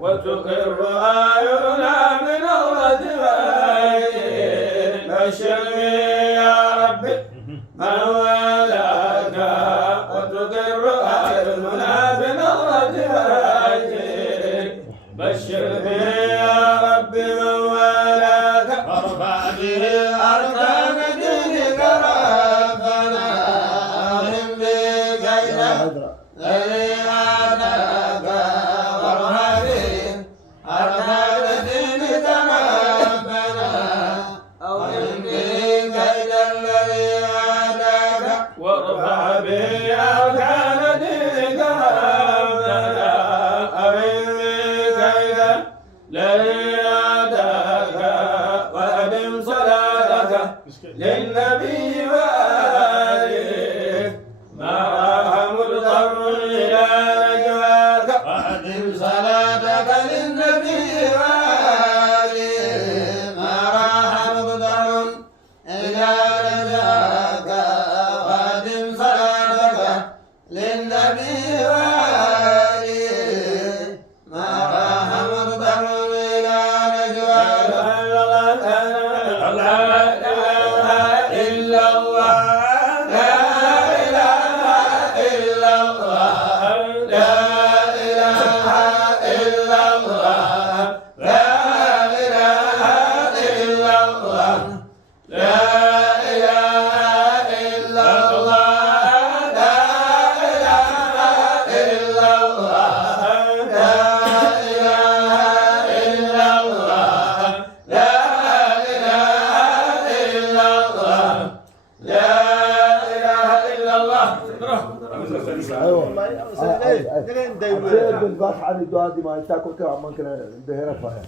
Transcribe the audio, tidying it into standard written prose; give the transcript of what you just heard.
وتقر أعيننا بنظرة عين بشر يا ربي من والاك وتقر أعيننا بنظرة عين بشر يا ربي من والاك وارفع به أركان دينك ربنا أهم بكيدك وارفع به أركان دينك ربنا أمن بكيدا الذي أتاك وأدم صلاتك للنبي وآله ما راح مضطر إلى نجواك وأدم صلاتك للنبي وآله ما راح مضطر إلى نجواك للنبي وآله ما راح مضطر إلى نجواك لا إله إلا الله لا إله إلا الله لا إله إلا الله لا إله إلا الله لا إله إلا الله الفاتحة عن الدعاء دي ما يتاكل كم عمان كنا بهرفها